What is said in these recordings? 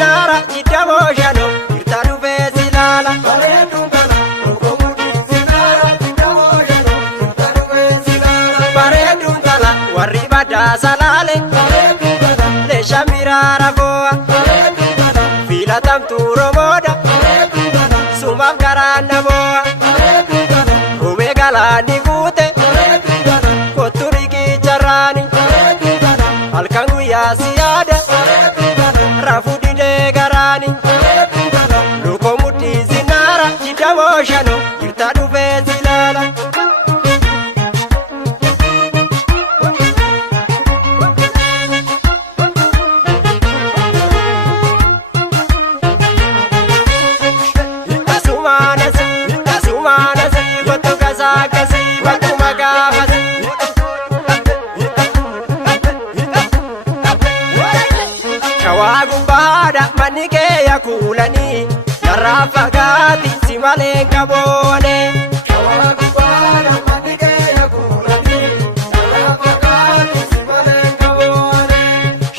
zinara jidda boshano irta dhufe silala bareedduun tana rokomudi zinara jidda boshano irta dhufe silala bareedduun tana warri baddaa salaale bareedduun tana leesha miraara fo'a bareedduun tana filatamtu romoodha bareedduun tana sumaaf garaan namo'a bareedduun tana rumee galaanni guute bareedduun tana kottu riqiicharraani bareedduun tana halkan guyyaa siyaada rafu didee garaani lukomuddi zinara jidda boshano irta dhufe silala Sumaanasa kottu kasaakasi bakkuma gaafasi shawaa gubbaadha manni kee yakuulanii narraa fagaati si malee qaboone shawaa gubbaadha manni kee yakuulanii narraa fagaati si malee qaboone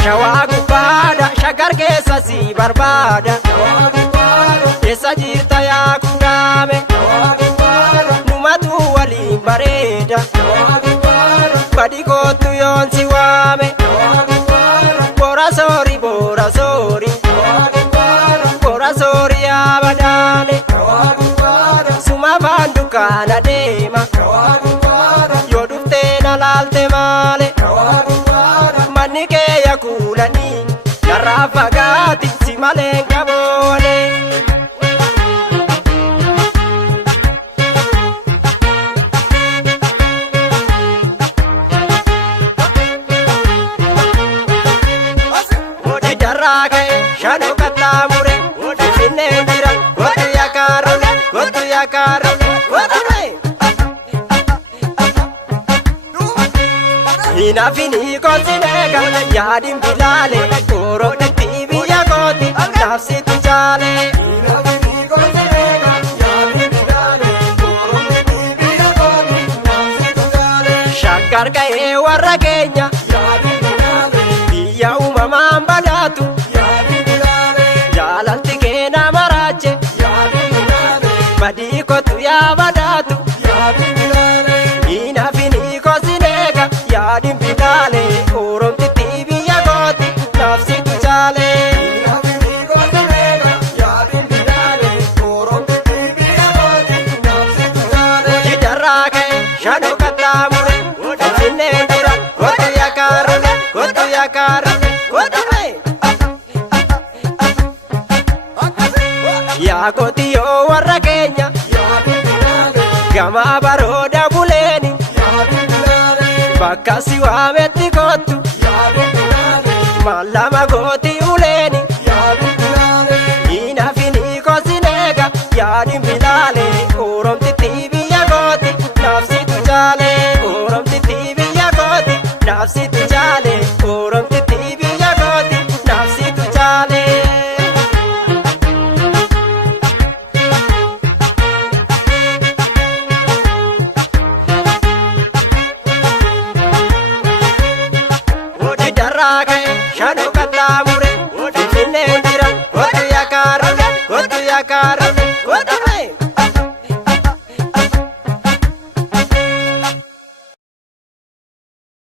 shawaa gubbaadha shaggar keessa si barbaada shawaa gubbaadha keessa jirta yaa kundaame shawaa gubbaadha numatu waliin bareeda shawaa gubbaadha badi kootu yoon si waame shawaa gubbaadha bora soori bora soori bora soori yaa badaane suma afaan dukkaana deema yoo dhuftee na laalte maale manni kee yakuulanii narraa fagaati si malee qaboone shano katamure finne jira gotu yakarole hina fini konsinega yaadin bilale koro tibi yakoti nafsi tujale hina fini konsinega yaadin bilale koro tibi yakoti nafsi tujale shaggar kae warra keenya yaadin bilale biya umamaan badatu jaalalti keena maraache badii kotu yaa badaatu hina fini konsinega yaadin bilale oromtitti biyya kooti nafsi tujaale jiddarraa ka'e shano kattaamure finne jira gotu yakarole yaa kooti yoo warra keenya gama barooda buleeni bakka si waametti kottu mallama gooti uleeni hina fini konsinega yaadin bilale oromtitti biyya kooti nafsi tujaale oromtitti biyya kooti nafsi tujaale oromtitti biyya kooti nafsi tujaale shano katamure finne jira gotu yakarole